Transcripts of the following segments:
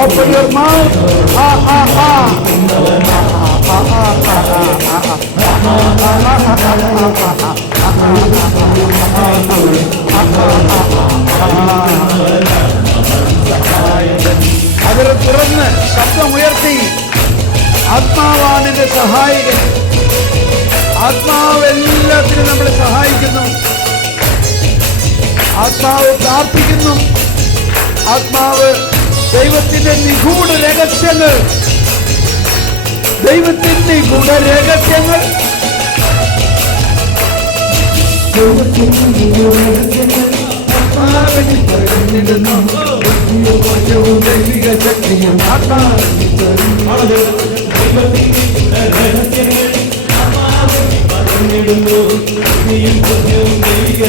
Open your mouth. അവർ തുറന്ന് ശബ്ദമുയർത്തി ആത്മാവാണിന്റെ സഹായികൻ. ആത്മാവ് എല്ലാത്തിനും നമ്മളെ സഹായിക്കുന്നു. ആത്മാവ് പ്രാർത്ഥിക്കുന്നു. ആത്മാവ് ദൈവത്തിന്റെ നിഗൂഢ രഹസ്യങ്ങൾ, ദൈവത്തിന്റെ ഗൂഢരഹസ്യങ്ങൾ, ദൈവിക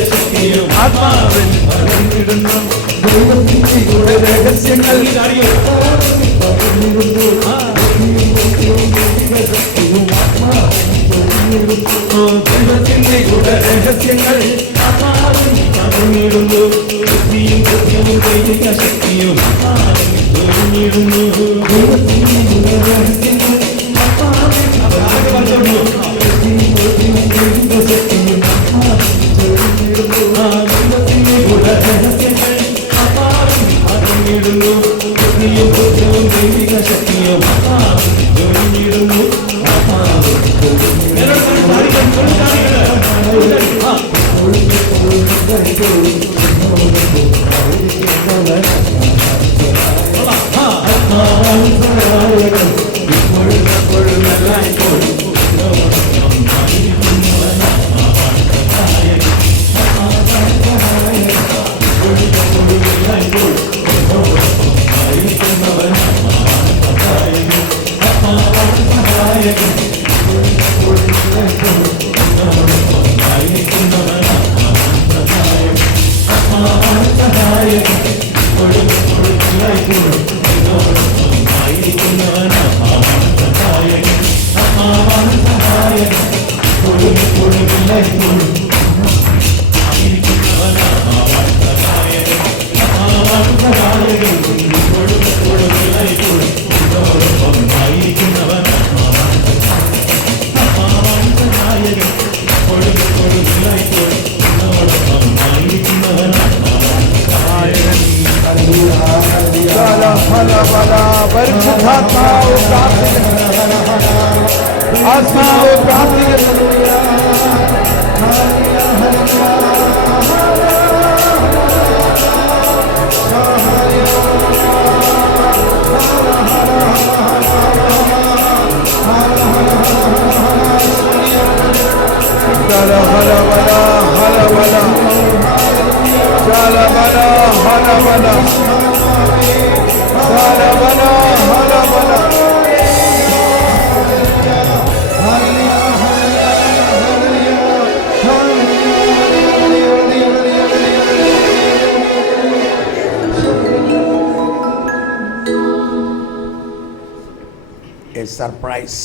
ശക്തിയും ആത്മാവിൽ പറഞ്ഞിടുന്നു. ദൈവത്തിന്റെ ഗൂഢരഹസ്യങ്ങൾ ദൈവത്തിന്റെ ഗൂഢരഹസ്യങ്ങൾ പറഞ്ഞിടുന്നു. ബുദ്ധിയും ബുദ്ധിയും ദൈവിക ശക്തിയും പറഞ്ഞിടുന്നു. ദൈവത്തിന്റെ ഗൂഢരഹസ്യങ്ങൾ പരിശുദ്ധാത്മാവ് പ്രാർത്ഥിക്കുന്നു. ആത്മാവ് പ്രാർത്ഥിക്കുന്നു. A surprise.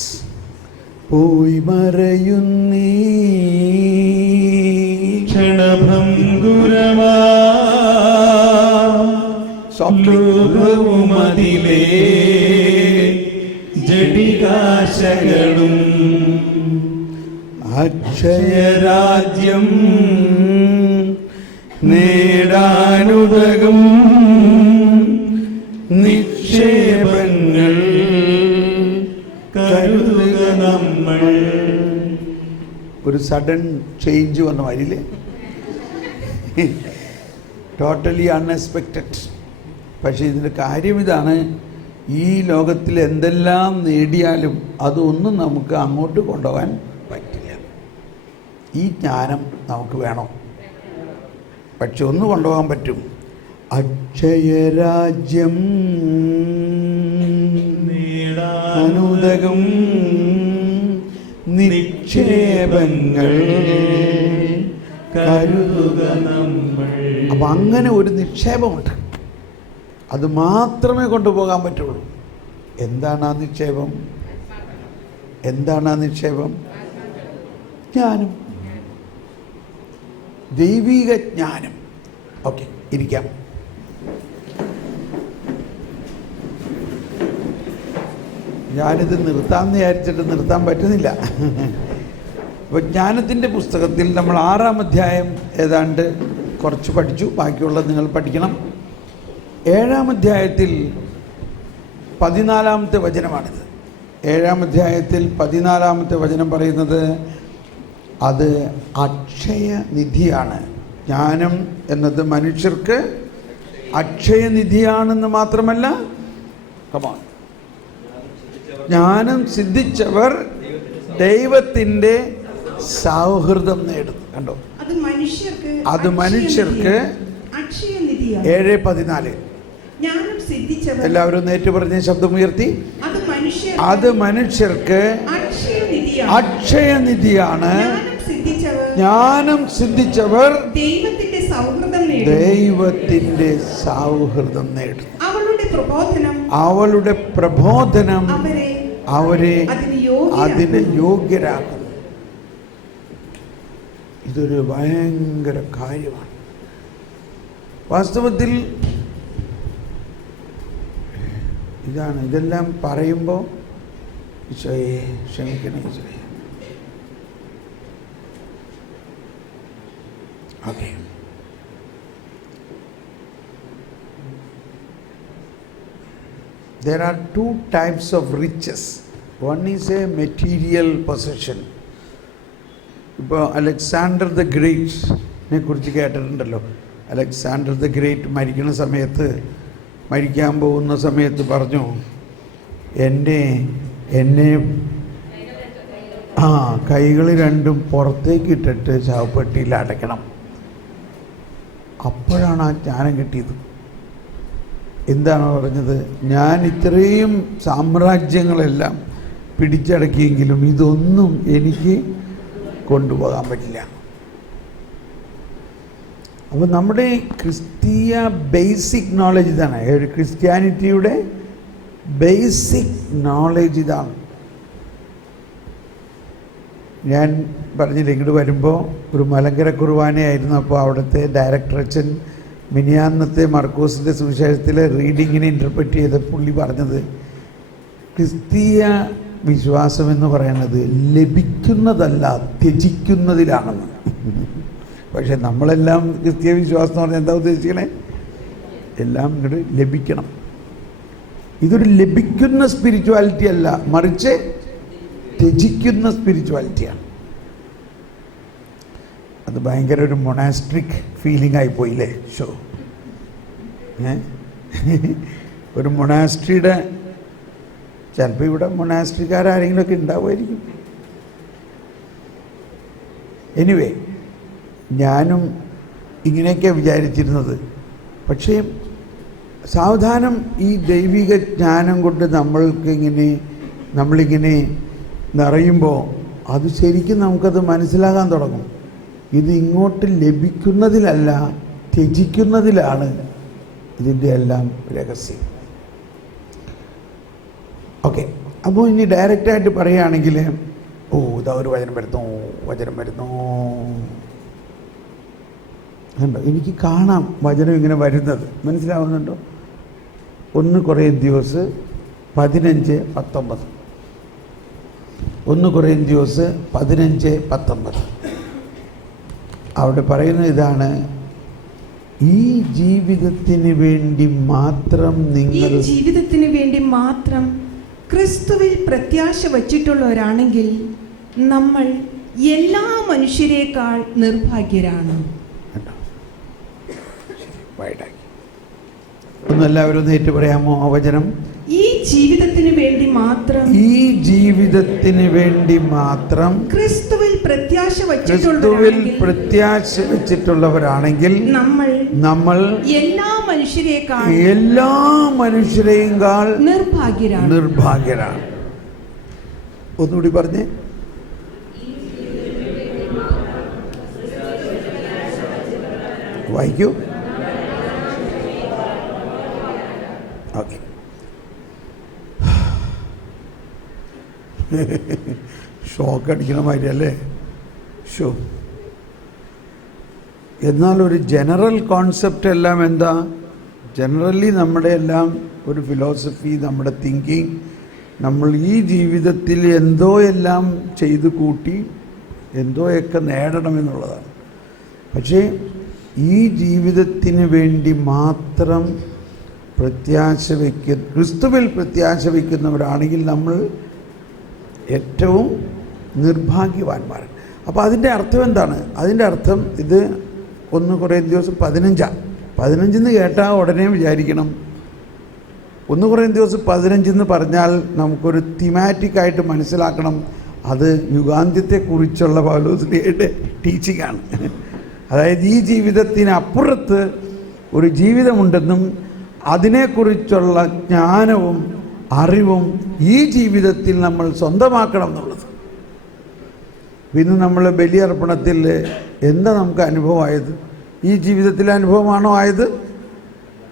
പോയി മറയുന്നീ ക്ഷണഭംഗുരമാ ലോകവുമതിലേ ജഡികാശകളും അക്ഷയരാജ്യം നേടാനുതകും നിക്ഷേപങ്ങൾ കരുതുക നമ്മൾ. ഒരു സഡൻ ചേഞ്ച് വന്ന മാതിരില്ലേ? Totally unexpected. പക്ഷേ ഇതിൻ്റെ കാര്യം ഇതാണ്, ഈ ലോകത്തിൽ എന്തെല്ലാം നേടിയാലും അതൊന്നും നമുക്ക് അങ്ങോട്ട് കൊണ്ടുപോകാൻ പറ്റില്ല. ഈ ജ്ഞാനം നമുക്ക് വേണം. പക്ഷെ ഒന്ന് കൊണ്ടുപോകാൻ പറ്റും, അക്ഷയരാജ്യം അനുദകം നിക്ഷേപങ്ങൾ കരുതുക നമ്മൾ. അപ്പം അങ്ങനെ ഒരു നിക്ഷേപമുണ്ട്, അത് മാത്രമേ കൊണ്ടുപോകാൻ പറ്റുള്ളൂ. എന്താണ് ആ നിക്ഷേപം? എന്താണ് ആ നിക്ഷേപം? ജ്ഞാനം, ദൈവിക ജ്ഞാനം. ഓക്കെ, ഇരിക്കാം. ഞാനിത് നിർത്താമെന്ന് വിചാരിച്ചിട്ട് നിർത്താൻ പറ്റുന്നില്ല. അപ്പോൾ ജ്ഞാനത്തിൻ്റെ പുസ്തകത്തിൽ നമ്മൾ 6-ാം അധ്യായം ഏതാണ്ട് കുറച്ച് പഠിച്ചു, ബാക്കിയുള്ളത് നിങ്ങൾ പഠിക്കണം. 7-ാം അധ്യായത്തിൽ 14-ാമത്തെ വചനമാണിത്. 7-ാം അധ്യായത്തിൽ 14-ാമത്തെ വചനം പറയുന്നത് അത് അക്ഷയനിധിയാണ്. ജ്ഞാനം എന്നത് മനുഷ്യർക്ക് അക്ഷയനിധിയാണെന്ന് മാത്രമല്ല, കമാൺ, ജ്ഞാനം സിദ്ധിച്ചവർ ദൈവത്തിൻ്റെ സൗഹൃദം നേടുന്നു. കണ്ടോ? അത് മനുഷ്യർക്ക് 7:14. എല്ലാവരും നേരിട്ട് പറഞ്ഞ ശബ്ദമുയർത്തി, അത് മനുഷ്യർക്ക് അക്ഷയനിധിയാണ്. ജ്ഞാനം സിദ്ധിച്ചവർ ദൈവത്തിന്റെ സൗഹൃദം നേടും. അവളുടെ പ്രബോധനം അവരെ അതിന് യോഗ്യരാക്കുന്നു. ഇതൊരു ഭയങ്കര കാര്യമാണ്. വാസ്തവത്തിൽ ഇതാണ്. ഇതെല്ലാം പറയുമ്പോൾ ഈശോയെ ക്ഷമിക്കണം, ഈശോയെ. Okay, there are two types of riches. One is a material possession. ഇപ്പോൾ അലക്സാണ്ടർ ദ ഗ്രേറ്റിനെ കുറിച്ച് കേട്ടിട്ടുണ്ടല്ലോ. അലക്സാണ്ടർ ദ ഗ്രേറ്റ് മരിക്കുന്ന സമയത്ത്, മരിക്കാൻ പോകുന്ന സമയത്ത് പറഞ്ഞു, എന്നെ കൈകൾ രണ്ടും പുറത്തേക്ക് ഇട്ടിട്ട് ശവപ്പെട്ടിയിൽ അടയ്ക്കണം. അപ്പോഴാണ് ആ ജ്ഞാനം കിട്ടിയത്. എന്താണ് പറഞ്ഞത്? ഞാൻ ഇത്രയും സാമ്രാജ്യങ്ങളെല്ലാം പിടിച്ചടക്കിയെങ്കിലും ഇതൊന്നും എനിക്ക് കൊണ്ടുപോകാൻ പറ്റില്ല. അപ്പോൾ നമ്മുടെ ക്രിസ്തീയ ബേസിക് നോളജ് ഇതാണ്. ക്രിസ്ത്യാനിറ്റിയുടെ ബേസിക് നോളജ് ഇതാണ്. ഞാൻ പറഞ്ഞില്ല, ഇങ്ങോട്ട് വരുമ്പോൾ ഒരു മലങ്കര കുർബാനയായിരുന്നു. അപ്പോൾ അവിടുത്തെ ഡയറക്ടർ അച്ഛൻ മിനിയാന്നത്തെ മർക്കോസിൻ്റെ സുവിശേഷത്തിലെ റീഡിങ്ങിനെ ഇൻ്റർപ്രറ്റ് ചെയ്ത പുള്ളി പറഞ്ഞത്, ക്രിസ്തീയ വിശ്വാസം എന്ന് പറയുന്നത് ലഭിക്കുന്നതല്ല, ത്യജിക്കുന്നതിലാണെന്ന്. പക്ഷെ നമ്മളെല്ലാം ക്രിസ്തീയ വിശ്വാസം എന്ന് പറഞ്ഞാൽ എന്താ ഉദ്ദേശിക്കണേ? എല്ലാം ഇങ്ങോട്ട് ലഭിക്കണം. ഇതൊരു ലഭിക്കുന്ന സ്പിരിച്വാലിറ്റി അല്ല, മറിച്ച് ത്യജിക്കുന്ന സ്പിരിച്വാലിറ്റിയാണ്. അത് ഭയങ്കര ഒരു മൊണാസ്ട്രിക് ഫീലിംഗ് ആയിപ്പോയില്ലേ? ഷോ ഒരു മൊണാസ്ട്രിയുടെ, ചിലപ്പോൾ ഇവിടെ മൊണാസ്ട്രിക്കാരെങ്കിലുമൊക്കെ ഉണ്ടാവുമായിരിക്കും. എനിവേ, ഞാനും ഇങ്ങനെയൊക്കെയാണ് വിചാരിച്ചിരുന്നത്. പക്ഷേ സാവധാനം ഈ ദൈവിക ജ്ഞാനം കൊണ്ട് നമ്മളിങ്ങനെ നിറയുമ്പോൾ അത് ശരിക്കും നമുക്കത് മനസ്സിലാകാൻ തുടങ്ങും. ഇത് ഇങ്ങോട്ട് ലഭിക്കുന്നതിലല്ല, ത്യജിക്കുന്നതിലാണ് ഇതിൻ്റെ എല്ലാം രഹസ്യം. ഓക്കെ, അപ്പോൾ ഇനി ഡയറക്റ്റായിട്ട് പറയുകയാണെങ്കിൽ, ഇതാ ഒരു വചനം വരുന്നു. കണ്ടോ, എനിക്ക് കാണാം വചനം ഇങ്ങനെ വരുന്നത്, മനസ്സിലാവുന്നുണ്ടോ? 1 കൊറിന്ത്യൻസ് 15:19. 1 കൊറിന്ത്യൻസ് 15:19. അവിടെ പറയുന്നത് ഇതാണ്: ഈ ജീവിതത്തിന് വേണ്ടി മാത്രം ക്രിസ്തുവിൽ പ്രത്യാശ വച്ചിട്ടുള്ളവരാണെങ്കിൽ നമ്മൾ എല്ലാ മനുഷ്യരെക്കാൾ നിർഭാഗ്യരാണ്. ഒന്നെല്ലാവരും ഒന്ന് ഏറ്റു പറയാമോ ആ വചനം? ഈ ജീവിതത്തിന് വേണ്ടി മാത്രം ക്രിസ്തുവിൽ പ്രത്യാശ വച്ചിട്ടുള്ളവരാണെങ്കിൽ നമ്മൾ എല്ലാ മനുഷ്യരെയും കാൾ നിർഭാഗ്യരാണ്. ഒന്നുകൂടി പറഞ്ഞേ. വായിക്കൂ. ഓക്കെ, ഷോക്ക് അടിക്കണ മാതിരി അല്ലേ? ഷോ. എന്നാൽ ഒരു ജനറൽ കോൺസെപ്റ്റ് എല്ലാം എന്താ? ജനറലി നമ്മുടെ എല്ലാം ഒരു ഫിലോസഫി, നമ്മുടെ തിങ്കിങ്, നമ്മൾ ഈ ജീവിതത്തിൽ എന്തോ എല്ലാം ചെയ്തു കൂട്ടി എന്തോയൊക്കെ നേടണമെന്നുള്ളതാണ്. പക്ഷേ ഈ ജീവിതത്തിന് വേണ്ടി മാത്രം ക്രിസ്തുവിൽ പ്രത്യാശ വയ്ക്കുന്നവരാണെങ്കിൽ നമ്മൾ ഏറ്റവും നിർഭാഗ്യവാന്മാരാണ്. അപ്പോൾ അതിൻ്റെ അർത്ഥം എന്താണ്? അതിൻ്റെ അർത്ഥം ഇത് 1 കൊറിന്ത്യൻസ് 15 കേട്ടാൽ ഉടനെ വിചാരിക്കണം 1 കൊറിന്ത്യൻസ് 15 പറഞ്ഞാൽ നമുക്കൊരു തിമാറ്റിക്കായിട്ട് മനസ്സിലാക്കണം, അത് യുഗാന്ത്യത്തെക്കുറിച്ചുള്ള പൗലോസ്ലീഹയുടെ ടീച്ചിങ്ങാണ്. അതായത് ഈ ജീവിതത്തിനപ്പുറത്ത് ഒരു ജീവിതമുണ്ടെന്നും അതിനെക്കുറിച്ചുള്ള ജ്ഞാനവും അറിവും ഈ ജീവിതത്തിൽ നമ്മൾ സ്വന്തമാക്കണം എന്നുള്ളത്. പിന്നെ നമ്മൾ ബലിയർപ്പണത്തിൽ എന്താ നമുക്ക് അനുഭവമായത്? ഈ ജീവിതത്തിലെ അനുഭവമാണോ ആയത്?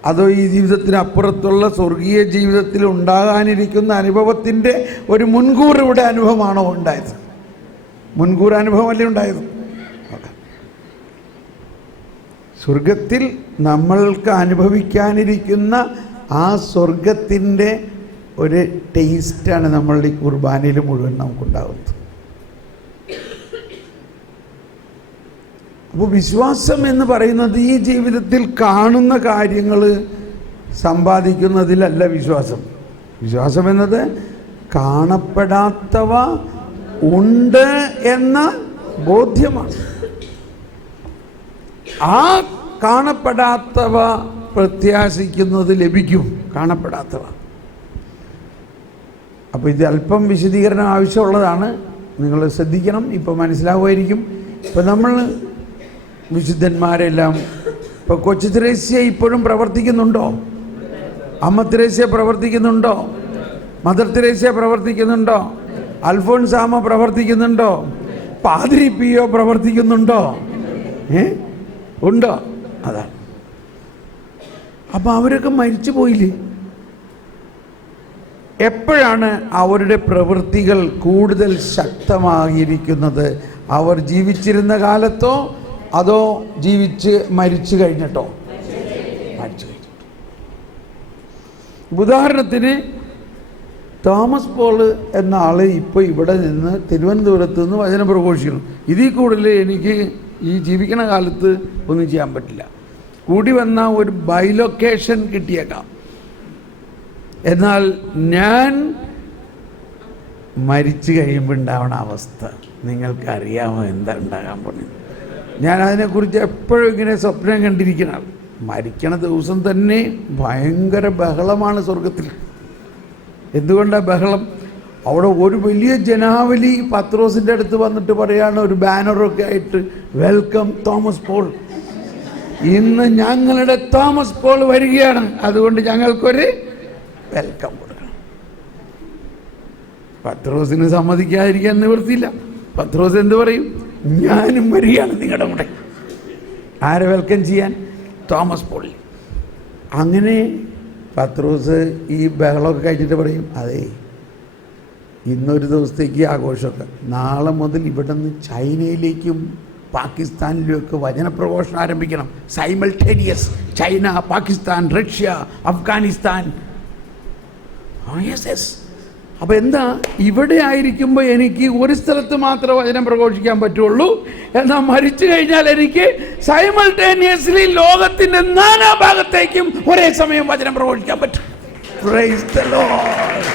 അതോ ഈ ജീവിതത്തിനപ്പുറത്തുള്ള സ്വർഗീയ ജീവിതത്തിൽ ഉണ്ടാകാനിരിക്കുന്ന അനുഭവത്തിൻ്റെ ഒരു മുൻകൂർ ഇവിടെ അനുഭവമാണോ ഉണ്ടായത്? മുൻകൂർ അനുഭവമല്ലേ ഉണ്ടായത്? സ്വർഗത്തിൽ നമ്മൾക്ക് അനുഭവിക്കാനിരിക്കുന്ന ആ സ്വർഗത്തിൻ്റെ ഒരു ടേസ്റ്റാണ് നമ്മളുടെ ഈ കുർബാനയിൽ മുഴുവൻ നമുക്കുണ്ടാകുന്നത്. അപ്പോൾ വിശ്വാസം എന്ന് പറയുന്നത് ഈ ജീവിതത്തിൽ കാണുന്ന കാര്യങ്ങൾ സമ്പാദിക്കുന്നതിലല്ല വിശ്വാസം. വിശ്വാസം എന്നത് കാണപ്പെടാത്തവ ഉണ്ട് എന്ന ബോധ്യമാണ്. ആ കാണപ്പെടാത്തവ പ്രത്യാശിക്കുന്നത് ലഭിക്കും. കാണപ്പെടാത്തവ. അപ്പോൾ ഇത് അല്പം വിശദീകരണം ആവശ്യമുള്ളതാണ്, നിങ്ങൾ ശ്രദ്ധിക്കണം. ഇപ്പോൾ മനസ്സിലാവുമായിരിക്കും. ഇപ്പം നമ്മൾ വിശുദ്ധന്മാരെല്ലാം, ഇപ്പോൾ കൊച്ചു ത്രേസ്യ ഇപ്പോഴും പ്രവർത്തിക്കുന്നുണ്ടോ? അമ്മ ത്രേസ്യ പ്രവർത്തിക്കുന്നുണ്ടോ? മദർ ത്രേസ്യ പ്രവർത്തിക്കുന്നുണ്ടോ? അൽഫോൻസാമ്മ പ്രവർത്തിക്കുന്നുണ്ടോ? പാദ്രി പിയോ പ്രവർത്തിക്കുന്നുണ്ടോ? ഉണ്ടോ? അതാണ്. അപ്പം അവരൊക്കെ മരിച്ചു പോയില്ലേ? എപ്പോഴാണ് അവരുടെ പ്രവൃത്തികൾ കൂടുതൽ ശക്തമായിരിക്കുന്നത്? അവർ ജീവിച്ചിരുന്ന കാലത്തോ അതോ മരിച്ചു കഴിഞ്ഞിട്ടോ? മരിച്ചു കഴിഞ്ഞിട്ടോ. ഉദാഹരണത്തിന് തോമസ് പോള് എന്ന ആൾ ഇപ്പോൾ ഇവിടെ നിന്ന് തിരുവനന്തപുരത്ത് നിന്ന് വചനം പ്രഘോഷിക്കുന്നു. ഇതിൽ കൂടുതൽ എനിക്ക് ഈ ജീവിക്കണ കാലത്ത് ഒന്നും ചെയ്യാൻ പറ്റില്ല. കൂടി വന്ന ഒരു ബൈലൊക്കേഷൻ കിട്ടിയേക്കാം. എന്നാൽ ഞാൻ മരിച്ചു കഴിയുമ്പോൾ ഉണ്ടാവണ അവസ്ഥ നിങ്ങൾക്കറിയാമോ എന്താ ഉണ്ടാകാൻ പോകുന്നത്? ഞാൻ അതിനെക്കുറിച്ച് എപ്പോഴും ഇങ്ങനെ സ്വപ്നം കണ്ടിരിക്കണം. മരിക്കണ ദിവസം തന്നെ ഭയങ്കര ബഹളമാണ് സ്വർഗത്തിൽ. എന്തുകൊണ്ടാണ് ബഹളം? അവിടെ ഒരു വലിയ ജനാവലി പത്രോസിൻ്റെ അടുത്ത് വന്നിട്ട് പറയാണ്, ഒരു ബാനറൊക്കെ ആയിട്ട്, വെൽക്കം തോമസ് പോൾ, ഇന്ന് ഞങ്ങളുടെ തോമസ് പോൾ വരികയാണ്, അതുകൊണ്ട് ഞങ്ങൾക്കൊരു വെൽക്കം കൊടുക്കണം. പത്രോസിന് സമ്മതിക്കാതിരിക്കാൻ നിവൃത്തിയില്ല. പത്രോസ് എന്ത് പറയും? ഞാനും വരികയാണ് നിങ്ങളുടെ കൂടെ. ആരെ വെൽക്കം ചെയ്യാൻ? Thomas Paul. അങ്ങനെ പത്രോസ് ഈ ബഹളമൊക്കെ കഴിഞ്ഞിട്ട് പറയും, അതെ ഇന്നൊരു ദിവസത്തേക്ക് ആഘോഷമൊക്കെ, നാളെ മുതൽ ഇവിടെ നിന്ന് ചൈനയിലേക്കും പാകിസ്ഥാനിലുമൊക്കെ വചനപ്രഘോഷണം ആരംഭിക്കണം. Simultaneous. China, Pakistan, Russia, Afghanistan. Yes. അപ്പോൾ എന്താ, ഇവിടെ ആയിരിക്കുമ്പോൾ എനിക്ക് ഒരു സ്ഥലത്ത് മാത്രമേ വചനം പ്രഘോഷിക്കാൻ പറ്റുള്ളൂ, എന്നാൽ മരിച്ചു കഴിഞ്ഞാൽ എനിക്ക് സൈമൾട്ടേനിയസ്ലി ലോകത്തിൻ്റെ നാനാഭാഗത്തേക്കും ഒരേ സമയം വചനം പ്രഘോഷിക്കാൻ പറ്റും. Praise the Lord.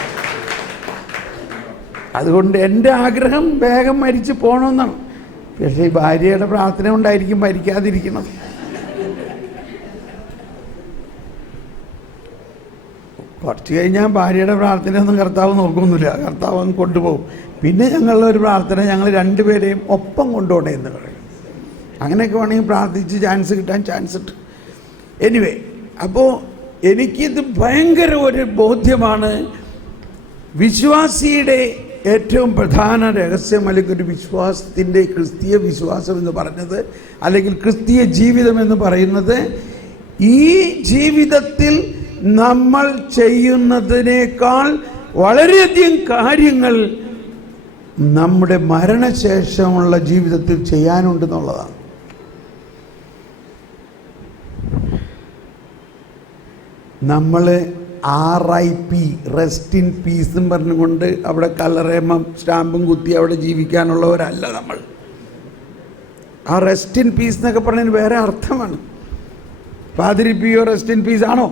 അതുകൊണ്ട് എൻ്റെ ആഗ്രഹം വേഗം മരിച്ചു പോകണമെന്നാണ്. പക്ഷേ ഈ ഭാര്യയുടെ പ്രാർത്ഥന കൊണ്ടായിരിക്കും മരിക്കാതിരിക്കുന്നത്. കുറച്ച് കഴിഞ്ഞാൽ ഭാര്യയുടെ പ്രാർത്ഥനയൊന്നും കർത്താവ് നോക്കൊന്നുമില്ല, കർത്താവ് അങ്ങ് കൊണ്ടുപോകും. പിന്നെ ഞങ്ങളുടെ ഒരു പ്രാർത്ഥന, ഞങ്ങൾ രണ്ടുപേരെയും ഒപ്പം കൊണ്ടുപോകണേ എന്ന് പറയും. അങ്ങനെയൊക്കെ വേണമെങ്കിൽ പ്രാർത്ഥിച്ച് ചാൻസ് കിട്ടാൻ ചാൻസ് ഉണ്ട്. എനിവേ, അപ്പോൾ എനിക്കിത് ഭയങ്കര ഒരു ബോധ്യമാണ്. വിശ്വാസിയുടെ ഏറ്റവും പ്രധാന രഹസ്യം, അല്ലെങ്കിൽ ഒരു വിശ്വാസത്തിൻ്റെ ക്രിസ്തീയ വിശ്വാസം എന്ന് പറഞ്ഞത്, അല്ലെങ്കിൽ ക്രിസ്തീയ ജീവിതം എന്ന് പറയുന്നത്, ഈ ജീവിതത്തിൽ നമ്മൾ ചെയ്യുന്നതിനേക്കാൾ വളരെയധികം കാര്യങ്ങൾ നമ്മുടെ മരണശേഷമുള്ള ജീവിതത്തിൽ ചെയ്യാനുണ്ടെന്നുള്ളതാണ്. നമ്മൾ RIP, റെസ്റ്റ് ഇൻ പീസും പറഞ്ഞുകൊണ്ട് അവിടെ കല്ലറേമം സ്റ്റാമ്പും കുത്തി അവിടെ ജീവിക്കാനുള്ളവരല്ല നമ്മൾ. ആ റെസ്റ്റ് ഇൻ പീസ് എന്നൊക്കെ പറഞ്ഞതിന് വേറെ അർത്ഥമാണ്. പാതിരി പിയോ റെസ്റ്റ് ഇൻ പീസ് ആണോ?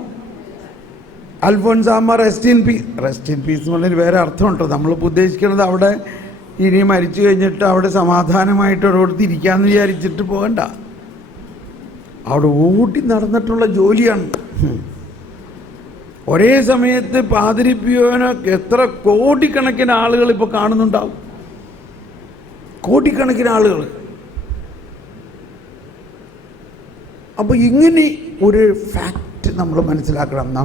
Alphonsamma rest in peace. Rest in peace എന്ന് പറഞ്ഞതിന് വേറെ അർത്ഥമുണ്ടോ? നമ്മളിപ്പോൾ ഉദ്ദേശിക്കുന്നത് അവിടെ ഇനി മരിച്ചു കഴിഞ്ഞിട്ട് അവിടെ സമാധാനമായിട്ട് ഒരിടത്ത് ഇരിക്കാമെന്ന് വിചാരിച്ചിട്ട് പോകണ്ട. അവിടെ ഓടി നടന്നിട്ടുള്ള ജോലിയാണ്. ഒരേ സമയത്ത് പാതിരി പിയോനൊക്കെ എത്ര കോടിക്കണക്കിന് ആളുകൾ ഇപ്പോൾ കാണുന്നുണ്ടാവും. കോടിക്കണക്കിന് ആളുകൾ. അപ്പോൾ ഇങ്ങനെ ഒരു ഫാക്റ്റ് നമ്മൾ മനസ്സിലാക്കണം.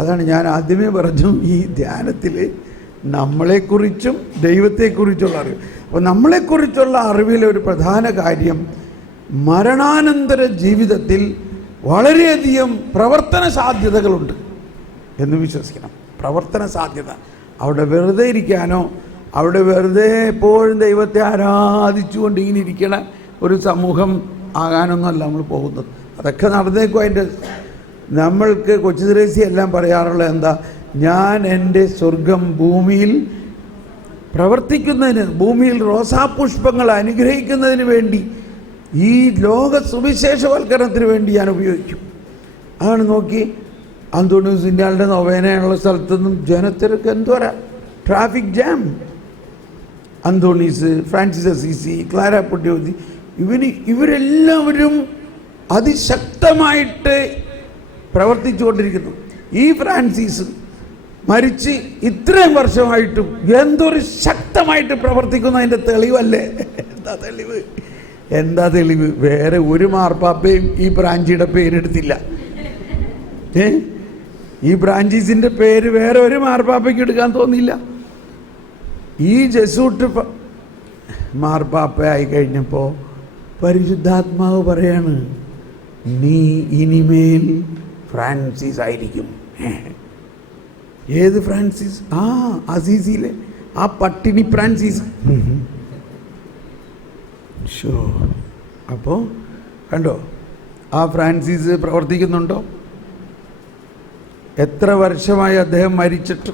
അതാണ് ഞാൻ ആദ്യമേ പറഞ്ഞു, ഈ ധ്യാനത്തിൽ നമ്മളെക്കുറിച്ചും ദൈവത്തെക്കുറിച്ചുള്ള അറിവ്. അപ്പോൾ നമ്മളെക്കുറിച്ചുള്ള അറിവിലെ ഒരു പ്രധാന കാര്യം, മരണാനന്തര ജീവിതത്തിൽ വളരെയധികം പ്രവർത്തന സാധ്യതകളുണ്ട് എന്ന് വിശ്വസിക്കണം. പ്രവർത്തന സാധ്യത. അവിടെ വെറുതെ ഇരിക്കാനോ, അവിടെ വെറുതെ എപ്പോഴും ദൈവത്തെ ആരാധിച്ചുകൊണ്ട് ഇങ്ങനെ ഇരിക്കണ ഒരു സമൂഹം ആകാനൊന്നുമല്ല നമ്മൾ പോകുന്നത്. അതൊക്കെ നടന്നേക്കും. അതിൻ്റെ നമ്മൾക്ക് കൊച്ചു ത്രേസ്യ എല്ലാം പറയാറുള്ളത് എന്താ? ഞാൻ എൻ്റെ സ്വർഗം ഭൂമിയിൽ പ്രവർത്തിക്കുന്നതിന്, ഭൂമിയിൽ റോസാപുഷ്പങ്ങൾ അനുഗ്രഹിക്കുന്നതിന് വേണ്ടി, ഈ ലോക സുവിശേഷവൽക്കരണത്തിന് വേണ്ടി ഞാൻ ഉപയോഗിക്കും. അതാണ് നോക്കി അന്തോണീസിൻ്റെ ആളുടെ നൊവേനയുള്ള സ്ഥലത്തുനിന്നും ജനത്തിരക്ക് എന്തോരാ, traffic jam. Antonis, Francis Assisi, Clara പുട്യോതി, ഇവരെല്ലാവരും അതിശക്തമായിട്ട് പ്രവർത്തിച്ചുകൊണ്ടിരിക്കുന്നു. ഈ ഫ്രാൻസിസ് മരിച്ച് ഇത്രയും വർഷമായിട്ടും എന്തൊരു ശക്തമായിട്ട് പ്രവർത്തിക്കുന്നതിൻ്റെ തെളിവല്ലേ? എന്താ തെളിവ്? വേറെ ഒരു മാർപ്പാപ്പയും ഈ ബ്രാഞ്ചിയുടെ പേരെടുത്തില്ല. ഈ ബ്രാഞ്ചീസിൻ്റെ പേര് വേറെ ഒരു മാർപ്പാപ്പയ്ക്ക് എടുക്കാൻ തോന്നിയില്ല. ഈ ജസൂട്ട് മാർപ്പാപ്പയായി കഴിഞ്ഞപ്പോൾ പരിശുദ്ധാത്മാവ് പറയാണ്, നീ ഇനിമേൽ ഫ്രാൻസിസ് ആയിരിക്കും. ഏത് ഫ്രാൻസിസ്? അസീസിയിലെ ആ പട്ടിണി ഫ്രാൻസിസ്. അപ്പോൾ കണ്ടോ, ആ ഫ്രാൻസിസ് പ്രവർത്തിക്കുന്നുണ്ടോ? എത്ര വർഷമായി അദ്ദേഹം മരിച്ചിട്ട്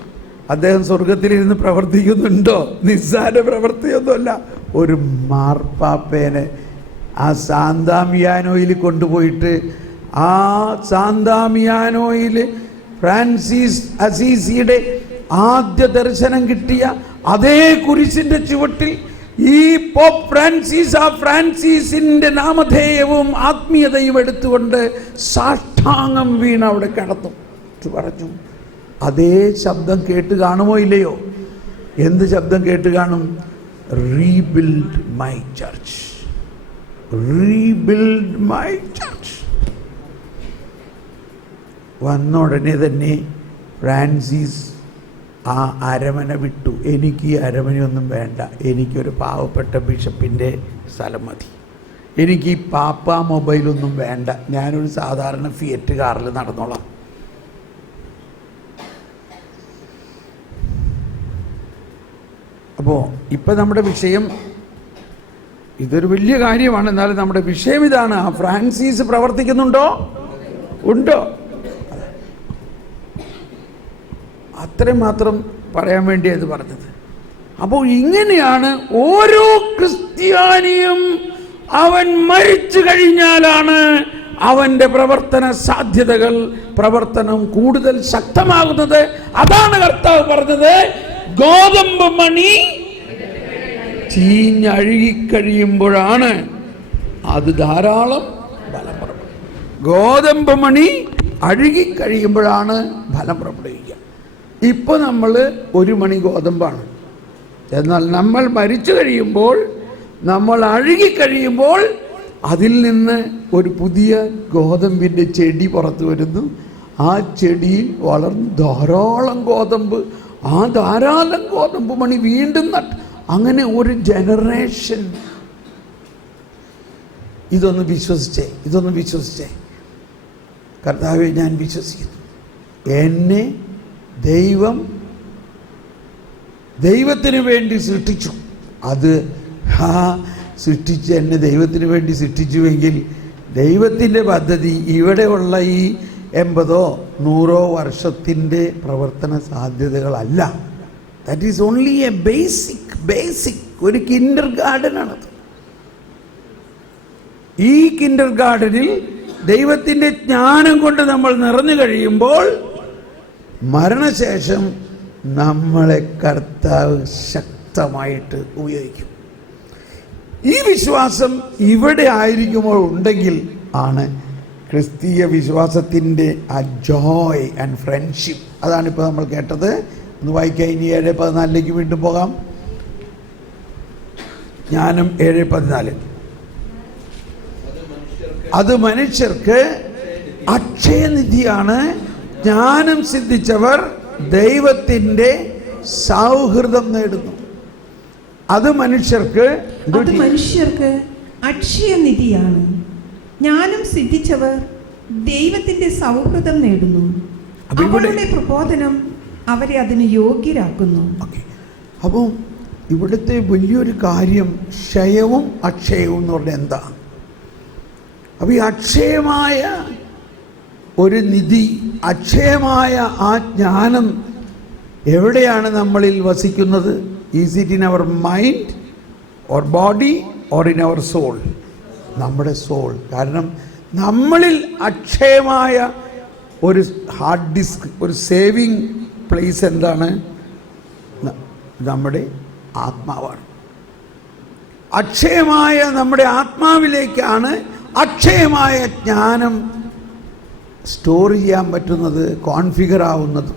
അദ്ദേഹം സ്വർഗത്തിലിരുന്ന് പ്രവർത്തിക്കുന്നുണ്ടോ? നിസ്സാര പ്രവർത്തിയൊന്നുമല്ല. ഒരു മാർപ്പാപ്പേനെ ആ സാന്താമിയാനോയിൽ കൊണ്ടുപോയിട്ട്, ആ സാന്താമിയാനോയിൽ ഫ്രാൻസിസ് അസീസിയുടെ ആദ്യ ദർശനം കിട്ടിയ അതേ കുരിശിന്റെ ചുവട്ടിൽ ഈ പോപ്പ് ഫ്രാൻസിസ് ആ ഫ്രാൻസിസിന്റെ നാമധേയവും ആത്മീയതയും എടുത്തുകൊണ്ട് സാഷ്ടാംഗം വീണ് അവിടെ കിടന്നു പറഞ്ഞു. അതേ ശബ്ദം കേട്ട് കാണുമോ ഇല്ലയോ? എന്ത് ശബ്ദം കേട്ട് കാണും? Rebuild my church, rebuild my church. വന്ന ഉടനെ തന്നെ ഫ്രാൻസിസ് ആ അരമന വിട്ടു. എനിക്ക് ഈ അരമനയൊന്നും വേണ്ട, എനിക്കൊരു പാവപ്പെട്ട ബിഷപ്പിൻ്റെ സ്ഥലം മതി, എനിക്ക് ഈ പാപ്പ മൊബൈലൊന്നും വേണ്ട, ഞാനൊരു സാധാരണ ഫിയറ്റ് കാറിൽ നടന്നോളാം. അപ്പോൾ ഇപ്പം നമ്മുടെ വിഷയം ഇതൊരു വലിയ കാര്യമാണ്, എന്നാലും നമ്മുടെ വിഷയം ഇതാണ്. ആ ഫ്രാൻസിസ് പ്രവർത്തിക്കുന്നുണ്ടോ? ഉണ്ടോ? അത്രയും മാത്രം പറയാൻ വേണ്ടിയാണ് ഇത് പറഞ്ഞത്. അപ്പോൾ ഇങ്ങനെയാണ് ഓരോ ക്രിസ്ത്യാനിയും അവൻ മരിച്ചു കഴിഞ്ഞാലാണ് അവൻ്റെ പ്രവർത്തന സാധ്യതകൾ, പ്രവർത്തനം കൂടുതൽ ശക്തമാകുന്നത്. അതാണ് കർത്താവ് പറഞ്ഞത്, ഗോതമ്പ് മണി ചീഞ്ഞഴുകിക്കഴിയുമ്പോഴാണ് അത് ധാരാളം ഫലം പുറപ്പെടുക. ഗോതമ്പ് മണി അഴുകിക്കഴിയുമ്പോഴാണ് ഫലം പുറപ്പെടുക. ഇപ്പോൾ നമ്മൾ 1 മണി ഗോതമ്പാണ്. എന്നാൽ നമ്മൾ മരിച്ചു കഴിയുമ്പോൾ, നമ്മൾ അഴുകിക്കഴിയുമ്പോൾ അതിൽ നിന്ന് ഒരു പുതിയ ഗോതമ്പിൻ്റെ ചെടി പുറത്തു വരുന്നു. ആ ചെടിയിൽ വളർന്ന് ധാരാളം ഗോതമ്പ്, ആ ധാരാളം ഗോതമ്പ് മണി വീണ്ടും അങ്ങനെ ഒരു ജനറേഷൻ. ഇതൊന്ന് വിശ്വസിച്ചേ. കർത്താവെ, ഞാൻ വിശ്വസിക്കുന്നു, എന്നെ ദൈവത്തിന് വേണ്ടി സൃഷ്ടിച്ചു. അത് സൃഷ്ടിച്ച് എന്നെ ദൈവത്തിന് വേണ്ടി സൃഷ്ടിച്ചുവെങ്കിൽ ദൈവത്തിൻ്റെ പദ്ധതി ഇവിടെയുള്ള ഈ 80 100 വർഷത്തിൻ്റെ പ്രവർത്തന സാധ്യതകളല്ല. That is only a basic ഒരു കിൻഡർ ഗാർഡനാണത്. ഈ കിൻഡർ ഗാർഡനിൽ ദൈവത്തിൻ്റെ ജ്ഞാനം കൊണ്ട് നമ്മൾ നിറഞ്ഞു കഴിയുമ്പോൾ മരണശേഷം നമ്മളെ കർത്താവ് ശക്തമായിട്ട് ഉപയോഗിക്കും. ഈ വിശ്വാസം ഇവിടെ ആയിരിക്കുമ്പോൾ ഉണ്ടെങ്കിൽ ആണ് ക്രിസ്തീയ വിശ്വാസത്തിൻ്റെ ആ ജോയ് ആൻഡ് ഫ്രണ്ട്ഷിപ്പ്. അതാണിപ്പോൾ നമ്മൾ കേട്ടത്. ഒന്ന് വായിക്കാം. ഇനി 7:14 വീണ്ടും പോകാം. ജ്ഞാനം 7:14. അത് മനുഷ്യർക്ക് അക്ഷയനിധിയാണ്. ജ്ഞാനം സിദ്ധിച്ചവർ ദൈവത്തിൻ്റെ സൗഹൃദം നേടുന്നു. അത് മനുഷ്യർക്ക് അക്ഷയനിധിയാണ്. ജ്ഞാനം സിദ്ധിച്ചവർ ദൈവത്തിന്റെ സൗഹൃദം നേടുന്നു. അവരുടെ പ്രബോധനം അവരെ അതിന് യോഗ്യരാക്കുന്നു. അപ്പോൾ ഇവിടുത്തെ വലിയൊരു കാര്യം ക്ഷയവും അക്ഷയവും എന്ന് പറഞ്ഞാൽ എന്താ? അപ്പോൾ ഈ അക്ഷയമായ ഒരു നിധി, അക്ഷയമായ ആ ജ്ഞാനം എവിടെയാണ് നമ്മളിൽ വസിക്കുന്നത്? Is it in our mind or body or in our soul? നമ്മുടെ സോൾ. കാരണം നമ്മളിൽ അക്ഷയമായ ഒരു ഹാർഡ് ഡിസ്ക്, ഒരു സേവിങ് പ്ലേസ് എന്താണ്? നമ്മുടെ ആത്മാവാണ്. അക്ഷയമായ നമ്മുടെ ആത്മാവിലേക്കാണ് അക്ഷയമായ ജ്ഞാനം സ്റ്റോർ ചെയ്യാൻ പറ്റുന്നത്, കോൺഫിഗർ ആവുന്നത്.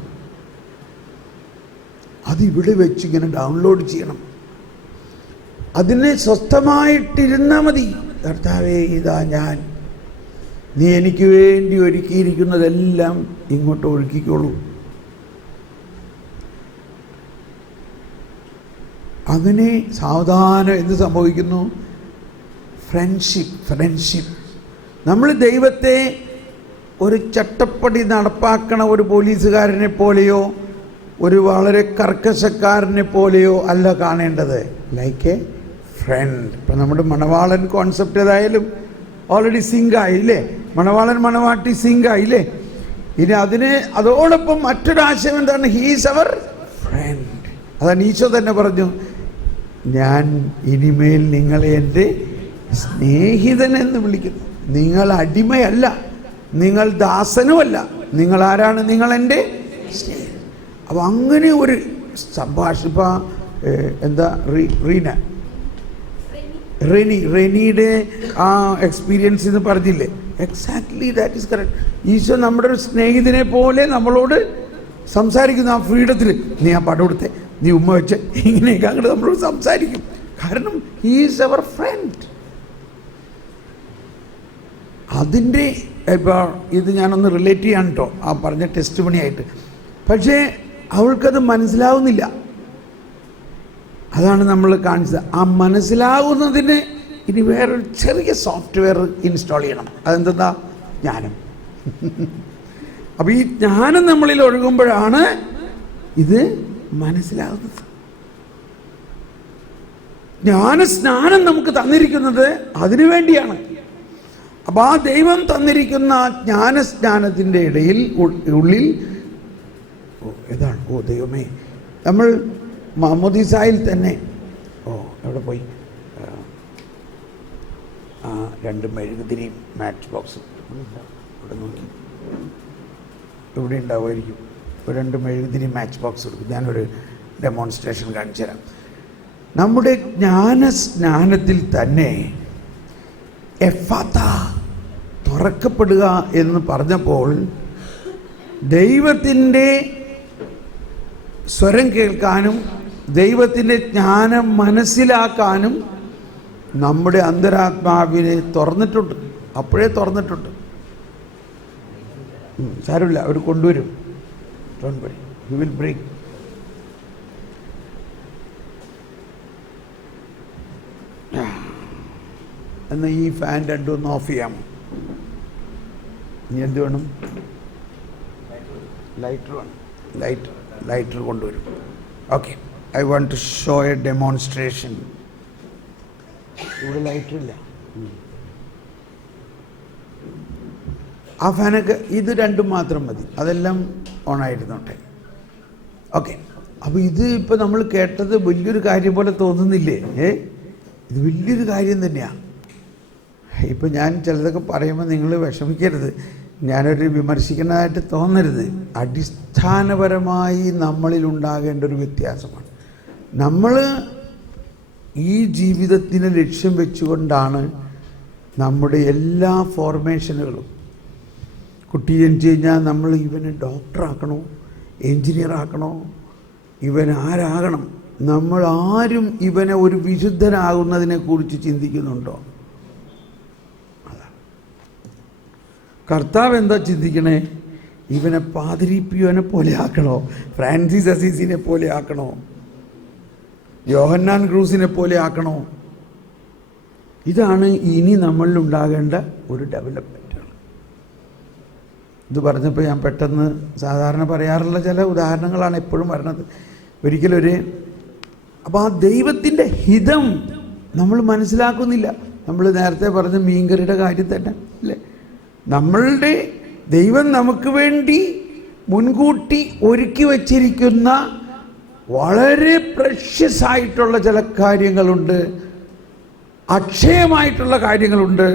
അതിവിടെ വെച്ച് ഇങ്ങനെ ഡൗൺലോഡ് ചെയ്യണം. അതിനെ സ്വസ്ഥമായിട്ടിരുന്നാൽ മതി. കർത്താവേ, ഇതാ ഞാൻ, നീ എനിക്ക് വേണ്ടി ഒരുക്കിയിരിക്കുന്നതെല്ലാം ഇങ്ങോട്ട് ഒഴുക്കിക്കോളൂ. അങ്ങനെ സാവധാനം എന്ത് സംഭവിക്കുന്നു? ഫ്രണ്ട്ഷിപ്പ്. നമ്മൾ ദൈവത്തെ ഒരു ചട്ടപ്പടി നടപ്പാക്കണ ഒരു പോലീസുകാരനെ പോലെയോ ഒരു വളരെ കർക്കശക്കാരനെ പോലെയോ അല്ല കാണേണ്ടത്. Like a friend. ഇപ്പം നമ്മുടെ മണവാളൻ കോൺസെപ്റ്റ് ഏതായാലും ഓൾറെഡി സിങ്കായില്ലേ? മണവാളൻ മണവാട്ടി സിങ്കായില്ലേ? ഇനി അതോടൊപ്പം മറ്റൊരാശയം എന്താണ്? He's our friend. അതാണ് ഈശോ തന്നെ പറഞ്ഞു, ഞാൻ ഇനിമേൽ നിങ്ങളെ എൻ്റെ സ്നേഹിതൻ എന്ന് വിളിക്കുന്നു. നിങ്ങൾ അടിമയല്ല, നിങ്ങൾ ദാസനുമല്ല, നിങ്ങളാരാണ്? നിങ്ങൾ എൻ്റെ സ്നേഹിതൻ. അപ്പോൾ അങ്ങനെ ഒരു സംഭാഷണം. ഇപ്പം എന്താ റെനിയുടെ ആ എക്സ്പീരിയൻസ് എന്ന് പറഞ്ഞില്ലേ, exactly that is correct. Isho നമ്മുടെ ഒരു സ്നേഹിതനെ പോലെ നമ്മളോട് സംസാരിക്കുന്നു. ആ ഫ്രീഡത്തിൽ നീ ആ പടം കൊടുത്തേ, നീ ഉമ്മ വെച്ച്, ഇങ്ങനെയൊക്കെ അങ്ങോട്ട് നമ്മളോട് സംസാരിക്കും. കാരണം ഹീ ഈസ് അവർ ഫ്രണ്ട്. അതിൻ്റെ ഇപ്പോൾ ഇത് ഞാനൊന്ന് റിലേറ്റ് ചെയ്യാൻ കേട്ടോ, ആ പറഞ്ഞ ടെസ്റ്റ് പണിയായിട്ട്. പക്ഷേ അവൾക്കത് മനസ്സിലാവുന്നില്ല. അതാണ് നമ്മൾ കാണിച്ചത്. ആ മനസ്സിലാവുന്നതിന് ഇനി വേറൊരു ചെറിയ സോഫ്റ്റ്വെയർ ഇൻസ്റ്റാൾ ചെയ്യണം. അതെന്താ? ജ്ഞാനം. അപ്പോൾ ഈ ജ്ഞാനം നമ്മളിൽ ഒഴുകുമ്പോഴാണ് ഇത് മനസ്സിലാകുന്നത്. ജ്ഞാനസ്നാനം നമുക്ക് തന്നിരിക്കുന്നത് അതിനു വേണ്ടിയാണ്. അപ്പോൾ ആ ദൈവം തന്നിരിക്കുന്ന ജ്ഞാനസ്നാനത്തിൻ്റെ ഇടയിൽ ഉള്ളിൽ ഏതാണ്? ഓ ദൈവമേ, നമ്മൾ മാമോദീസായിൽ തന്നെ എവിടെ പോയി? ആ 2 മെഴുകുതിരിയും മാച്ച് ബോക്സും ഇവിടെ നോക്കി, ഇവിടെ ഉണ്ടാവുമായിരിക്കും. 2 മെഴുകുതിരി മാച്ച് ബോക്സ് എടുക്കും. ഞാനൊരു ഡെമോൺസ്ട്രേഷൻ കാണിച്ചു തരാം. നമ്മുടെ ജ്ഞാനസ്നാനത്തിൽ തന്നെ എഫാത്ത, തുറക്കപ്പെടുക എന്ന് പറഞ്ഞപ്പോൾ ദൈവത്തിൻ്റെ സ്വരം കേൾക്കാനും ദൈവത്തിൻ്റെ ജ്ഞാനം മനസ്സിലാക്കാനും നമ്മുടെ അന്തരാത്മാവിനെ തുറന്നിട്ടുണ്ട്. അപ്പോഴേ തുറന്നിട്ടുണ്ട്. സാരമില്ല, അവർ കൊണ്ടുവരും. Don't worry, he will bring. എന്നാൽ ഈ ഫാൻ രണ്ടും ഒന്ന് ഓഫ് ചെയ്യാം. ഇനി എന്ത് വേണം? ലൈറ്റർ വേണം. ലൈറ്റർ കൊണ്ടുവരും. Okay, I want to show a demonstration. ഇവിടെ ലൈറ്റർ ഇല്ല. ആ ഫാനൊക്കെ ഇത് രണ്ടും മാത്രം മതി, അതെല്ലാം ഓണായിരുന്നോട്ടെ. ഓക്കെ, അപ്പോൾ ഇത് ഇപ്പോൾ നമ്മൾ കേട്ടത് വലിയൊരു കാര്യം പോലെ തോന്നുന്നില്ലേ? ഇത് വലിയൊരു കാര്യം തന്നെയാണ്. ഇപ്പം ഞാൻ ചിലതൊക്കെ പറയുമ്പോൾ നിങ്ങൾ വിഷമിക്കരുത്, ഞാനൊരു വിമർശിക്കുന്നതായിട്ട് തോന്നരുത്. അടിസ്ഥാനപരമായി നമ്മളിൽ ഉണ്ടാകേണ്ട ഒരു വ്യത്യാസമാണ്. നമ്മൾ ഈ ജീവിതത്തിന് ലക്ഷ്യം വെച്ചുകൊണ്ടാണ് നമ്മുടെ എല്ലാ ഫോർമേഷനുകളും. കുട്ടി ജനിച്ചു കഴിഞ്ഞാൽ നമ്മൾ ഇവനെ ഡോക്ടറാക്കണോ, എൻജിനീയർ ആക്കണോ, ഇവൻ ആരാകണം? നമ്മൾ ആരും ഇവനെ ഒരു വിശുദ്ധനാകുന്നതിനെക്കുറിച്ച് ചിന്തിക്കുന്നുണ്ടോ? കർത്താവ് എന്താ ചിന്തിക്കണേ? ഇവനെ പാതിരി പിയോനെ പോലെ ആക്കണോ, ഫ്രാൻസിസ് അസീസിനെ പോലെ ആക്കണോ, യോഹന്നാൻ ക്രൂസിനെ പോലെ ആക്കണോ? ഇതാണ് ഇനി നമ്മളിൽ ഉണ്ടാകേണ്ട ഒരു ഡെവലപ്മെൻറ്റാണ്. ഇത് പറഞ്ഞപ്പോൾ ഞാൻ പെട്ടെന്ന് സാധാരണ പറയാറുള്ള ചില ഉദാഹരണങ്ങളാണ് എപ്പോഴും വരുന്നത്. അപ്പോൾ ആ ദൈവത്തിൻ്റെ ഹിതം നമ്മൾ മനസ്സിലാക്കുന്നില്ല. നമ്മൾ നേരത്തെ പറഞ്ഞ മീൻകറിയുടെ കാര്യം തന്നെ അല്ലേ? നമ്മളുടെ ദൈവം നമുക്ക് വേണ്ടി മുൻകൂട്ടി ഒരുക്കി വച്ചിരിക്കുന്ന വളരെ പ്രഷ്യസ് ആയിട്ടുള്ള ചില കാര്യങ്ങളുണ്ട്, അക്ഷയമായിട്ടുള്ള കാര്യങ്ങളുണ്ട്.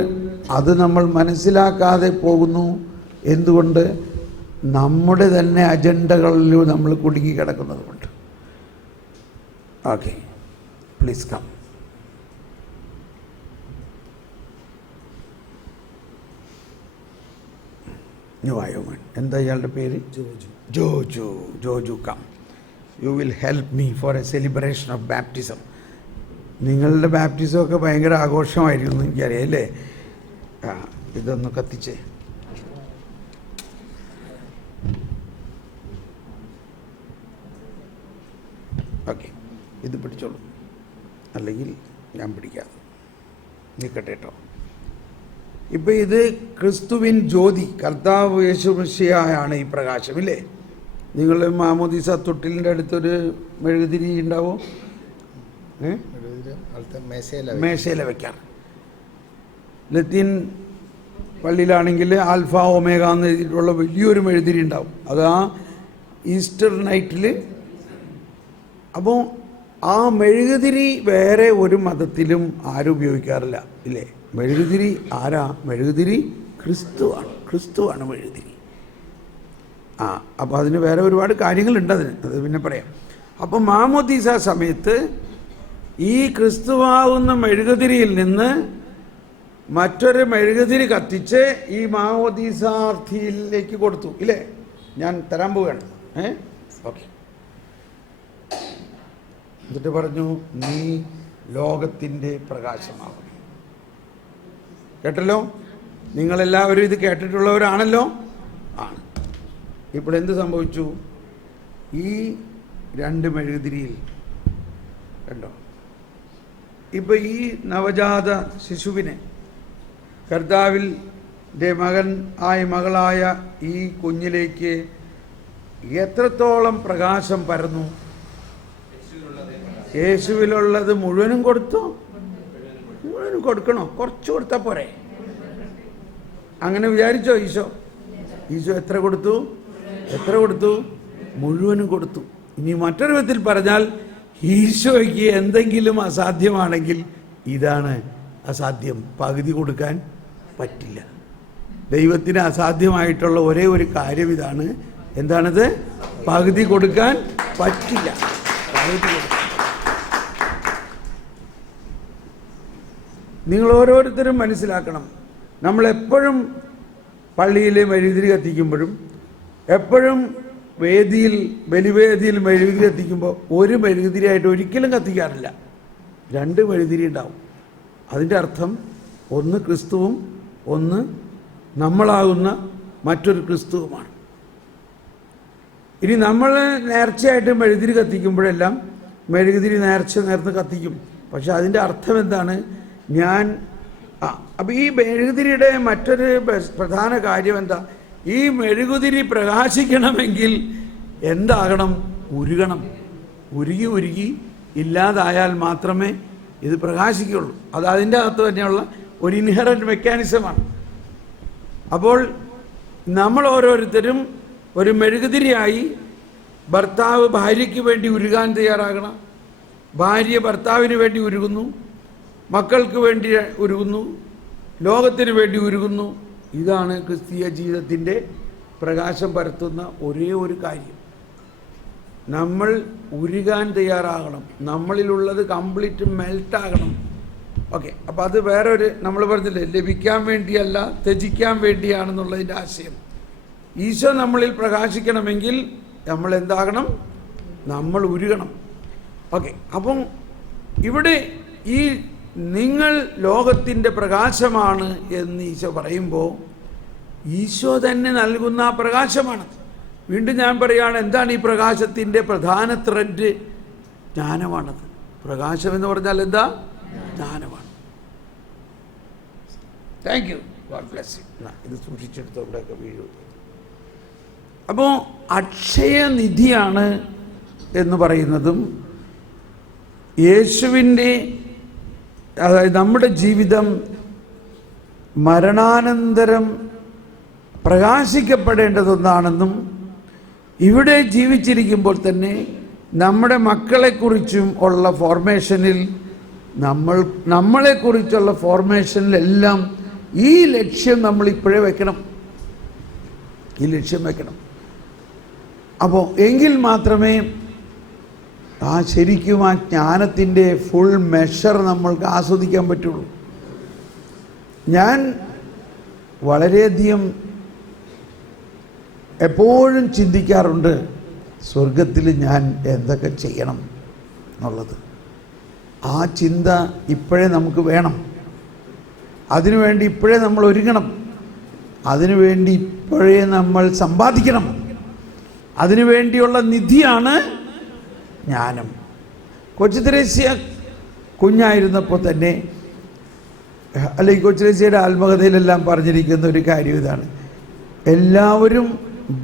അത് നമ്മൾ മനസ്സിലാക്കാതെ പോകുന്നു. എന്തുകൊണ്ട്? നമ്മുടെ തന്നെ അജണ്ടകളിൽ നമ്മൾ കുടുങ്ങി കിടക്കുന്നത് കൊണ്ട്. Okay, please come. ന്യൂയോമൻ, എന്താ ഇയാളുടെ പേര്? Joju come. You will help me for a celebration of baptism. നിങ്ങളുടെ ബാപ്റ്റിസമൊക്കെ ഭയങ്കര ആഘോഷമായിരുന്നു, എനിക്കറിയാം അല്ലേ? ഇതൊന്ന് കത്തിച്ചേ. ഓക്കെ, ഇത് പിടിച്ചോളൂ, അല്ലെങ്കിൽ ഞാൻ പിടിക്കാതെ നിൽക്കട്ടെ കേട്ടോ. ഇപ്പം ഇത് ക്രിസ്തുവിൻ ജ്യോതി, കർത്താവ് യേശു മിശിഹായാണ് ഈ പ്രകാശം ഇല്ലേ? നിങ്ങൾ മാമോദീസ തൊട്ടിലിൻ്റെ അടുത്തൊരു മെഴുകുതിരി ഉണ്ടാവോ? മേശയില വയ്ക്കാം. ലത്തീൻ പള്ളിയിലാണെങ്കിൽ ആൽഫ ഒമേഗ എന്ന് എഴുതിയിട്ടുള്ള വലിയൊരു മെഴുകുതിരി ഉണ്ടാവും. അത് ആ ഈസ്റ്റർ നൈറ്റിൽ. അപ്പോൾ ആ മെഴുകുതിരി വേറെ ഒരു മതത്തിലും ആരും ഉപയോഗിക്കാറില്ല ഇല്ലേ? മെഴുകുതിരി ആരാ? മെഴുകുതിരി ക്രിസ്തുവാണ്. ക്രിസ്തുവാണ് മെഴുകുതിരി. അപ്പോൾ അതിന് വേറെ ഒരുപാട് കാര്യങ്ങളുണ്ട്, അത് പിന്നെ പറയാം. അപ്പോൾ മാമോദീസ സമയത്ത് ഈ ക്രിസ്തുവാകുന്ന മെഴുകുതിരിയിൽ നിന്ന് മറ്റൊരു മെഴുകുതിരി കത്തിച്ച് ഈ മാമോദീസാർത്ഥിയിലേക്ക് കൊടുത്തു, ഇല്ലേ? ഞാൻ തരാൻ പോവുകയാണ്. ഓക്കെ. എന്നിട്ട് പറഞ്ഞു, നീ ലോകത്തിൻ്റെ പ്രകാശമാകും. കേട്ടല്ലോ? നിങ്ങളെല്ലാവരും ഇത് കേട്ടിട്ടുള്ളവരാണല്ലോ. ആണ്. ഇപ്പോൾ എന്ത് സംഭവിച്ചു? ഈ 2 മെഴുകുതിരിയിൽ കണ്ടോ, ഇപ്പോൾ ഈ നവജാത ശിശുവിനെ കർത്താവിൻ്റെ മകളായ ഈ കുഞ്ഞിലേക്ക് എത്രത്തോളം പ്രകാശം പരന്നു? യേശുവിലുള്ളത് മുഴുവനും കൊടുത്തു? മുഴുവനും കൊടുക്കണോ? കുറച്ച് കൊടുത്താൽ പോരെ? അങ്ങനെ വിചാരിച്ചോ ഈശോ? ഈശോ എത്ര കൊടുത്തു? മുഴുവനും കൊടുത്തു. ഇനി മറ്റൊരു വിധത്തിൽ പറഞ്ഞാൽ, ഈശോയ്ക്ക് എന്തെങ്കിലും അസാധ്യമാണെങ്കിൽ ഇതാണ് അസാധ്യം. പകുതി കൊടുക്കാൻ പറ്റില്ല. ദൈവത്തിന് അസാധ്യമായിട്ടുള്ള ഒരേ ഒരു കാര്യം ഇതാണ്. എന്താണത്? പകുതി കൊടുക്കാൻ പറ്റില്ല. നിങ്ങൾ ഓരോരുത്തരും മനസ്സിലാക്കണം, നമ്മളെപ്പോഴും പള്ളിയിൽ മെഴുകുതിരി കത്തിക്കുമ്പോഴും എപ്പോഴും ബലിവേദിയിൽ മെഴുകുതിരി കത്തിക്കുമ്പോൾ ഒരു മെഴുകുതിരിയായിട്ട് ഒരിക്കലും കത്തിക്കാറില്ല. 2 മെഴുകുതിരി ഉണ്ടാവും. അതിൻ്റെ അർത്ഥം ഒന്ന് ക്രിസ്തുവും ഒന്ന് നമ്മളാകുന്ന മറ്റൊരു ക്രിസ്തുവുമാണ്. ഇനി നമ്മൾ നേർച്ചയായിട്ട് മെഴുകുതിരി കത്തിക്കുമ്പോഴെല്ലാം മെഴുകുതിരി നേർന്ന് കത്തിക്കും. പക്ഷെ അതിൻ്റെ അർത്ഥം എന്താണ്? അപ്പം ഈ മെഴുകുതിരിയുടെ മറ്റൊരു പ്രധാന കാര്യം എന്താ? ഈ മെഴുകുതിരി പ്രകാശിക്കണമെങ്കിൽ എന്താകണം? ഉരുകണം. ഉരുകി ഇല്ലാതായാൽ മാത്രമേ ഇത് പ്രകാശിക്കുകയുള്ളൂ. അത് അതിൻ്റെ അകത്ത് തന്നെയുള്ള ഒരു ഇൻഹറൻറ്റ് മെക്കാനിസമാണ്. അപ്പോൾ നമ്മൾ ഓരോരുത്തരും ഒരു മെഴുകുതിരിയായി ഭർത്താവ് ഭാര്യയ്ക്ക് വേണ്ടി ഉരുകാൻ തയ്യാറാകണം. ഭാര്യ ഭർത്താവിന് വേണ്ടി ഉരുകുന്നു, മക്കൾക്ക് വേണ്ടി ഉരുകുന്നു, ലോകത്തിന് വേണ്ടി ഉരുകുന്നു. ഇതാണ് ക്രിസ്തീയ ജീവിതത്തിൻ്റെ പ്രകാശം പരത്തുന്ന ഒരേ ഒരു കാര്യം. നമ്മൾ ഉരുകാൻ തയ്യാറാകണം. നമ്മളിലുള്ളത് കംപ്ലീറ്റ് മെൽട്ടാകണം. ഓക്കെ. അപ്പോൾ അത് വേറൊരു, നമ്മൾ പറഞ്ഞില്ലേ, ലഭിക്കാൻ വേണ്ടിയല്ല ത്യജിക്കാൻ വേണ്ടിയാണെന്നുള്ളതിൻ്റെ ആശയം. ഈശോ നമ്മളിൽ പ്രകാശിക്കണമെങ്കിൽ നമ്മൾ എന്താകണം? നമ്മൾ ഉരുകണം. ഓക്കെ. അപ്പം ഇവിടെ ഈ നിങ്ങൾ ലോകത്തിൻ്റെ പ്രകാശമാണ് എന്ന് ഈശോ പറയുമ്പോൾ ഈശോ തന്നെ നൽകുന്ന ആ പ്രകാശമാണ്. വീണ്ടും ഞാൻ പറയുകയാണ്, എന്താണ് ഈ പ്രകാശത്തിൻ്റെ പ്രധാന ത്രെഡ്? ജ്ഞാനമാണത്. പ്രകാശം എന്ന് പറഞ്ഞാൽ എന്താ? ജ്ഞാനമാണ്. Thank you. God bless you. ഇത് സൂക്ഷിച്ചെടുത്തോണ്ടൊക്കെ വീഴും. അപ്പോൾ അക്ഷയനിധിയാണ് എന്ന് പറയുന്നതും യേശുവിൻ്റെ, അതായത് നമ്മുടെ ജീവിതം മരണാനന്തരം പ്രകാശിക്കപ്പെടേണ്ടതൊന്നാണെന്നും ഇവിടെ ജീവിച്ചിരിക്കുമ്പോൾ തന്നെ നമ്മുടെ മക്കളെക്കുറിച്ചും ഉള്ള ഫോർമേഷനിൽ നമ്മളെക്കുറിച്ചുള്ള ഫോർമേഷനിലെല്ലാം ഈ ലക്ഷ്യം നമ്മളിപ്പോഴേ വെക്കണം. ഈ ലക്ഷ്യം വെക്കണം. അപ്പോൾ എങ്കിൽ മാത്രമേ ശരിക്കും ആ ജ്ഞാനത്തിൻ്റെ ഫുൾ മെഷർ നമ്മൾക്ക് ആസ്വദിക്കാൻ പറ്റുള്ളൂ. ഞാൻ വളരെയധികം എപ്പോഴും ചിന്തിക്കാറുണ്ട്, സ്വർഗത്തിൽ ഞാൻ എന്തൊക്കെ ചെയ്യണം എന്നുള്ളത്. ആ ചിന്ത ഇപ്പോഴേ നമുക്ക് വേണം. അതിനുവേണ്ടി ഇപ്പോഴേ നമ്മൾ ഒരുങ്ങണം. അതിനുവേണ്ടി ഇപ്പോഴേ നമ്മൾ സമ്പാദിക്കണം. അതിനുവേണ്ടിയുള്ള നിധിയാണ് ജ്ഞാനം. കൊച്ചു ത്രേസ്യ കുഞ്ഞായിരുന്നപ്പോൾ തന്നെ, അല്ലെങ്കിൽ കൊച്ചു ത്രേസ്യയുടെ ആത്മകഥയിലെല്ലാം പറഞ്ഞിരിക്കുന്ന ഒരു കാര്യം ഇതാണ്: എല്ലാവരും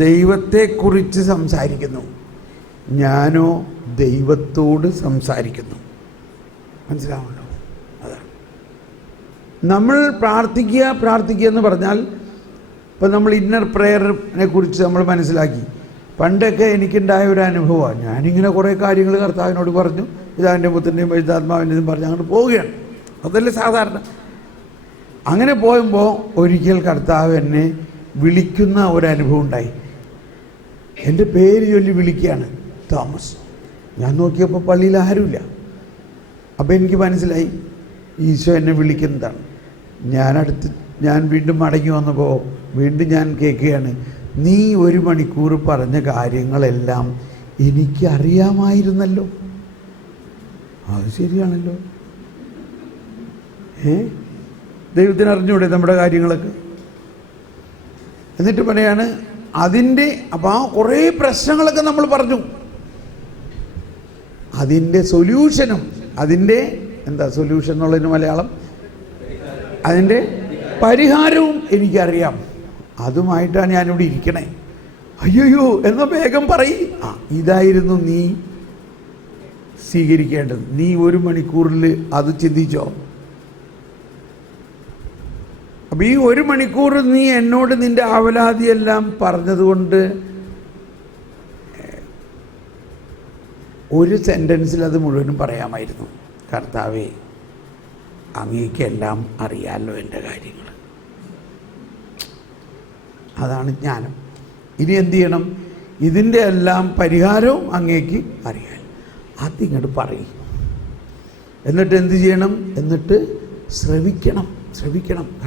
ദൈവത്തെക്കുറിച്ച് സംസാരിക്കുന്നു, ഞാനോ ദൈവത്തോട് സംസാരിക്കുന്നു. മനസ്സിലാവുമല്ലോ? അതാണ് നമ്മൾ പ്രാർത്ഥിക്കുക എന്ന് പറഞ്ഞാൽ. ഇപ്പം നമ്മൾ ഇന്നർ പ്രെയറിനെ കുറിച്ച് നമ്മൾ മനസ്സിലാക്കി. പണ്ടൊക്കെ എനിക്കുണ്ടായ ഒരു അനുഭവമാണ്. ഞാനിങ്ങനെ കുറേ കാര്യങ്ങൾ കർത്താവിനോട് പറഞ്ഞു, പിതാവിൻ്റെ പുത്രൻ്റെയും പരിശുദ്ധാത്മാവിൻ്റെയും പറഞ്ഞ് അങ്ങോട്ട് പോവുകയാണ്. അതല്ലേ സാധാരണ. അങ്ങനെ പോകുമ്പോൾ ഒരിക്കൽ കർത്താവ് എന്നെ വിളിക്കുന്ന ഒരനുഭവം ഉണ്ടായി. എൻ്റെ പേര് ചൊല്ലി വിളിക്കുകയാണ്, തോമസ്. ഞാൻ നോക്കിയപ്പോൾ പള്ളിയിൽ ആരുമില്ല. അപ്പോൾ എനിക്ക് മനസ്സിലായി ഈശോ എന്നെ വിളിക്കുന്നതാണ്. ഞാൻ വീണ്ടും മടങ്ങി വന്നപ്പോൾ വീണ്ടും ഞാൻ കേൾക്കുകയാണ്, നീ 1 മണിക്കൂർ പറഞ്ഞ കാര്യങ്ങളെല്ലാം എനിക്കറിയാമായിരുന്നല്ലോ. അത് ശരിയാണല്ലോ. ദൈവത്തിന് അറിഞ്ഞൂടെ നമ്മുടെ കാര്യങ്ങളൊക്കെ? എന്നിട്ട് പറയാണ് അതിൻ്റെ, അപ്പോൾ ആ കുറേ പ്രശ്നങ്ങളൊക്കെ നമ്മൾ പറഞ്ഞു, അതിൻ്റെ സൊല്യൂഷനും, അതിൻ്റെ എന്താ സൊല്യൂഷൻ എന്നുള്ളതിന് മലയാളം, അതിൻ്റെ പരിഹാരവും എനിക്കറിയാം. അതുമായിട്ടാണ് ഞാനിവിടെ ഇരിക്കണേ. അയ്യോ എന്നാ വേഗം പറയ്. ഇതായിരുന്നു നീ സ്വീകരിക്കേണ്ടത്. നീ 1 മണിക്കൂറിൽ അത് ചിന്തിച്ചോ? അപ്പം ഈ 1 മണിക്കൂർ നീ എന്നോട് നിൻ്റെ ആവലാതിയെല്ലാം പറഞ്ഞതുകൊണ്ട് ഒരു സെൻറ്റൻസിൽ അത് മുഴുവനും പറയാമായിരുന്നു. കർത്താവേ, അങ്ങേക്കെല്ലാം അറിയാമല്ലോ എൻ്റെ കാര്യങ്ങൾ. അതാണ് ജ്ഞാനം. ഇനി എന്ത് ചെയ്യണം? ഇതിൻ്റെ എല്ലാം പരിഹാരവും അങ്ങേക്ക് അറിയാം. അതിങ്ങോട്ട് പറയും. എന്നിട്ട് എന്ത് ചെയ്യണം? എന്നിട്ട് ശ്രവിക്കണം.